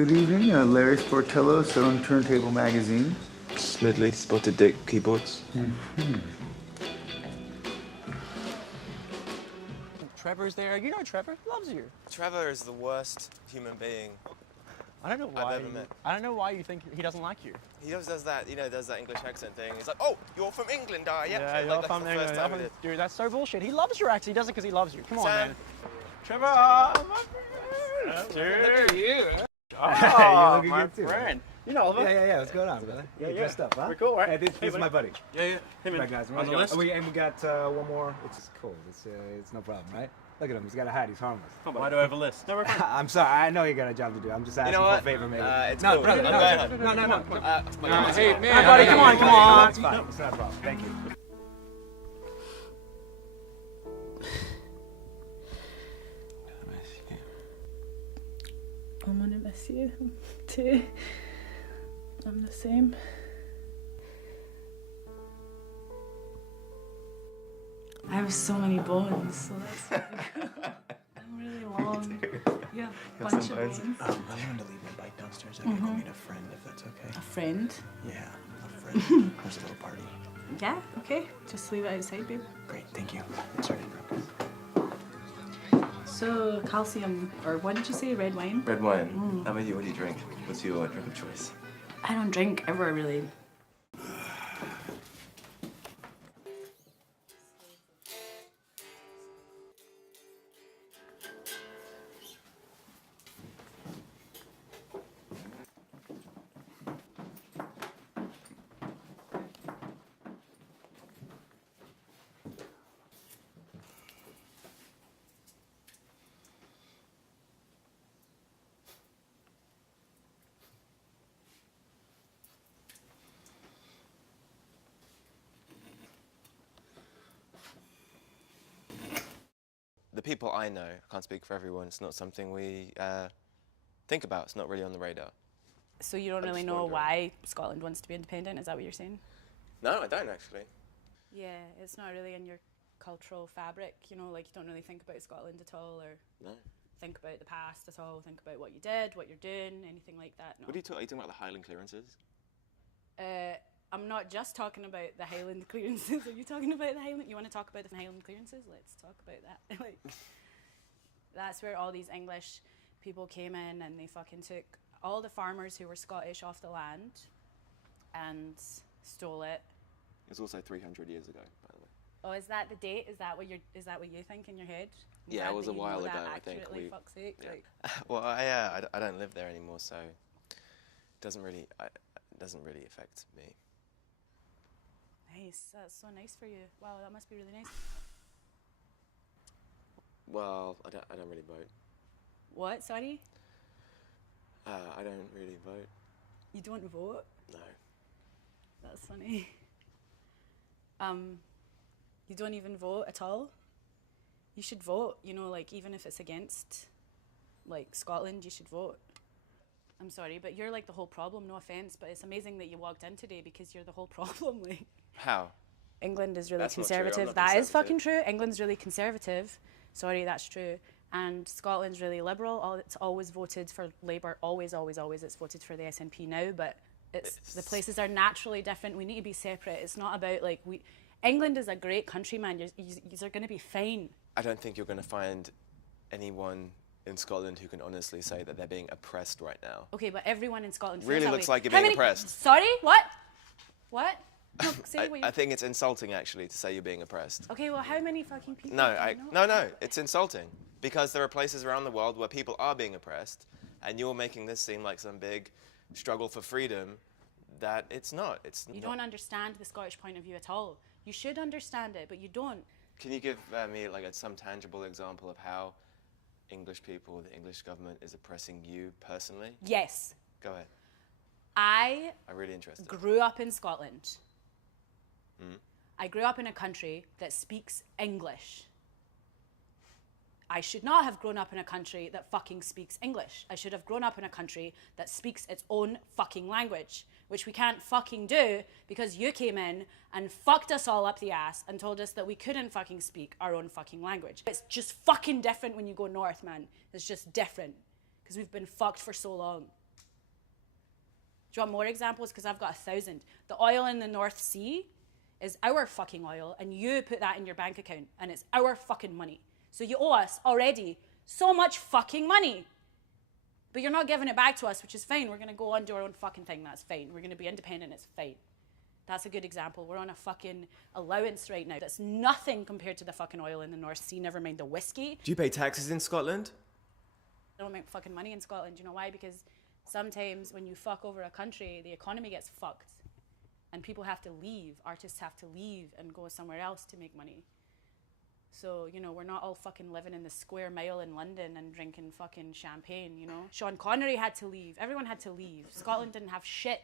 Good evening, Larry Sportello, Selling Turntable Magazine. Smidley, Spotted Dick, Keyboards. Trevor's there. You know Trevor loves you. Trevor is the worst human being I don't know why. I've ever met. I don't know why you think he doesn't like you. He always does that, does that English accent thing. He's like, oh, you're from England, are you? Yeah, like, from that's the first time he did. Dude, that's so bullshit. He loves your accent. He does it because he loves you. Come on, Sam. man. Trevor, my friend. Dude. Look at you. Oh, looking my good too. friend. You know Oliver? Yeah. What's going on, brother? Yeah. Dressed up, huh? We're cool, right? Hey, this is my buddy. Yeah. Him Right, guys. on the list. We got one more. It's cool. It's no problem, right? Look at him. He's got a hat. He's harmless. Why do I have a list? No, we're fine. I'm sorry. I know you got a job to do. I'm just asking know for what? a favor, maybe. It's no, cool. brother. I'm No. Hey, man. My buddy, come on. It's fine. It's not a problem. Thank you. I'm gonna miss you too. I'm the same. I have so many bones, so that's like, I'm really long. You have a bunch of bones. I wanted to leave my bike downstairs. I could go meet a friend if that's okay. A friend? Yeah, a friend. There's a little party. Yeah, okay. Just leave it outside, babe. Great, thank you. Sorry to interrupt. So, calcium, or what did you say, red wine? Red wine. How about you? What do you drink? What's your drink of choice? I don't drink ever, really. The people I know, I can't speak for everyone, it's not something we think about. It's not really on the radar. So you don't I'm really just know wondering. why Scotland wants to be independent? Is that what you're saying? No, I don't actually. Yeah, it's not really in your cultural fabric, like you don't really think about Scotland at all, or No. think about the past at all, think about what you did, what you're doing, anything like that. No. What are you talking about, the Highland clearances? I'm not just talking about the Highland clearances. Are you talking about the Highland? You want to talk about the Highland clearances? Let's talk about that. That's where all these English people came in and they fucking took all the farmers who were Scottish off the land and stole it. It was also 300 years ago, by the way. Oh, is that the date? Is that what you think in your head? I'm Yeah, glad it was that a you while know ago, that I think. accurately, fuck's sake. Yeah. Like, Well, I don't live there anymore, so it doesn't really affect me. nice. That's so nice for you. Wow, that must be really nice. Well, I don't really vote. What? Sorry? I don't really vote. You don't vote? No. That's funny. You don't even vote at all? You should vote, even if it's against, Scotland, you should vote. I'm sorry, but you're the whole problem, no offense, but it's amazing that you walked in today because you're the whole problem, How? England is really That's not true, I'm conservative. not That is conservative. fucking true. England's really conservative. Sorry, that's true. And Scotland's really liberal. It's always voted for Labour. Always. It's voted for the SNP now, but the places are naturally different. We need to be separate. It's not about England is a great country, man. You're going to be fine. I don't think you're going to find anyone in Scotland who can honestly say that they're being oppressed right now. Okay, but everyone in Scotland feels Really that looks way. like you're How being many- oppressed. Sorry, what? What? No, say what you... I think it's insulting, actually, to say you're being oppressed. Okay, well, how many fucking people? No, do you know? no, it's insulting. Because there are places around the world where people are being oppressed, and you're making this seem like some big struggle for freedom that it's not. You don't understand the Scottish point of view at all. You should understand it, but you don't. Can you give me some tangible example of how English people, the English government, is oppressing you personally? Yes. Go ahead. I'm really interested. Grew up in Scotland. I grew up in a country that speaks English. I should not have grown up in a country that fucking speaks English. I should have grown up in a country that speaks its own fucking language, which we can't fucking do because you came in and fucked us all up the ass and told us that we couldn't fucking speak our own fucking language. It's just fucking different when you go north, man. It's just different because we've been fucked for so long. Do you want more examples? Because I've got 1,000. The oil in the North Sea is our fucking oil, and you put that in your bank account, and it's our fucking money. So you owe us already so much fucking money. But you're not giving it back to us, which is fine. We're going to go on do our own fucking thing. That's fine. We're going to be independent. It's fine. That's a good example. We're on a fucking allowance right now. That's nothing compared to the fucking oil in the North Sea, never mind the whiskey. Do you pay taxes in Scotland? I don't make fucking money in Scotland. You know why? Because sometimes when you fuck over a country, the economy gets fucked. And people have to leave. Artists have to leave and go somewhere else to make money. So, you know, we're not all fucking living in the square mile in London and drinking fucking champagne, you know? Sean Connery had to leave. Everyone had to leave. Scotland didn't have shit.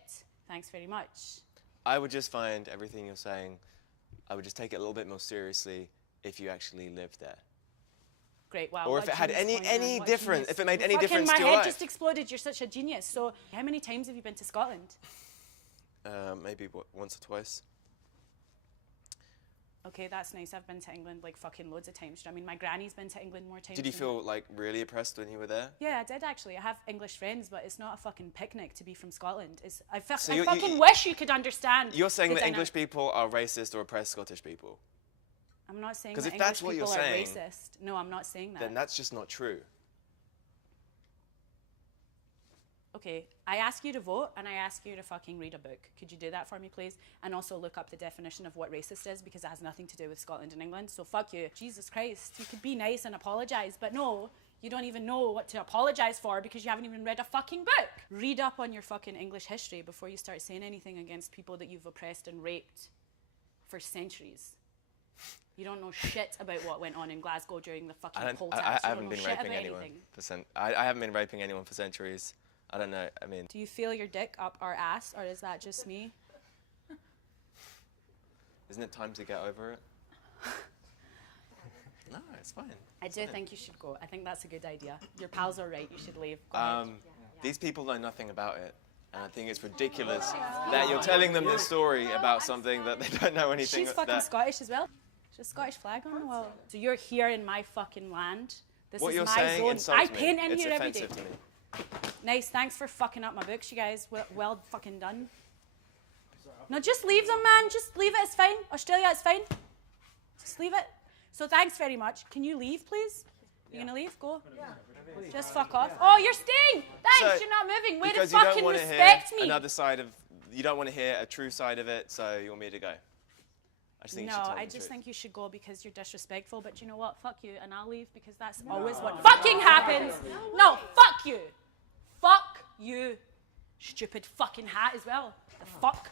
Thanks very much. I would just find everything you're saying, I would just take it a little bit more seriously if you actually lived there. Great, wow. Or if it had any difference, if it made any Fucking difference to your my head life. just exploded. You're such a genius. So, how many times have you been to Scotland? Maybe once or twice. Okay, that's nice. I've been to England like fucking loads of times. Do you know what I mean? My granny's been to England more times. Did you than feel like really oppressed when you were there? Yeah, I did actually. I have English friends, but it's not a fucking picnic to be from Scotland. It's, I So I you- fucking wish you could understand. You're saying the that dynamic. English people are racist or oppress Scottish people? I'm not saying 'Cause that if that's English what you're people are saying, racist. No, I'm not saying that. Then that's just not true. Okay, I ask you to vote and I ask you to fucking read a book. Could you do that for me, please? And also look up the definition of what racist is, because it has nothing to do with Scotland and England. So fuck you. Jesus Christ, you could be nice and apologise, but no, you don't even know what to apologise for because you haven't even read a fucking book. Read up on your fucking English history before you start saying anything against people that you've oppressed and raped for centuries. You don't know shit about what went on in Glasgow during the fucking poll tax. I You haven't don't been know shit raping about anyone anything. I haven't been raping anyone for centuries. I don't know. I mean, Do you feel your dick up our ass, or is that just me? isn't it time to get over it? No, it's fine. I do think you should go. I think that's a good idea. Your pals are right. You should leave. Go ahead. These people know nothing about it. And I think it's ridiculous that you're telling them this story about something that they don't know anything She's about. fucking Scottish as well. There's a Scottish flag on the wall. So you're here in my fucking land. This What is you're my saying zone. insults I paint in me. It's here every day. offensive to me. Nice. Thanks for fucking up my books, you guys. Well fucking done. No, just leave them, man. Just leave it. It's fine. Australia, it's fine. Just leave it. So thanks very much. Can you leave, please? You gonna leave? Go. Just fuck off. Oh, you're staying. Thanks. So, You're not moving. Way to because you don't fucking want to hear respect me. another side of, you don't want to hear a true side of it, so you want me to go. I just think you should No, tell I the just truth. think you should go because you're disrespectful. But you know what? Fuck you, and I'll leave because that's always what fucking happens. No, fuck you. Fuck you. Stupid fucking hat as well. The fuck.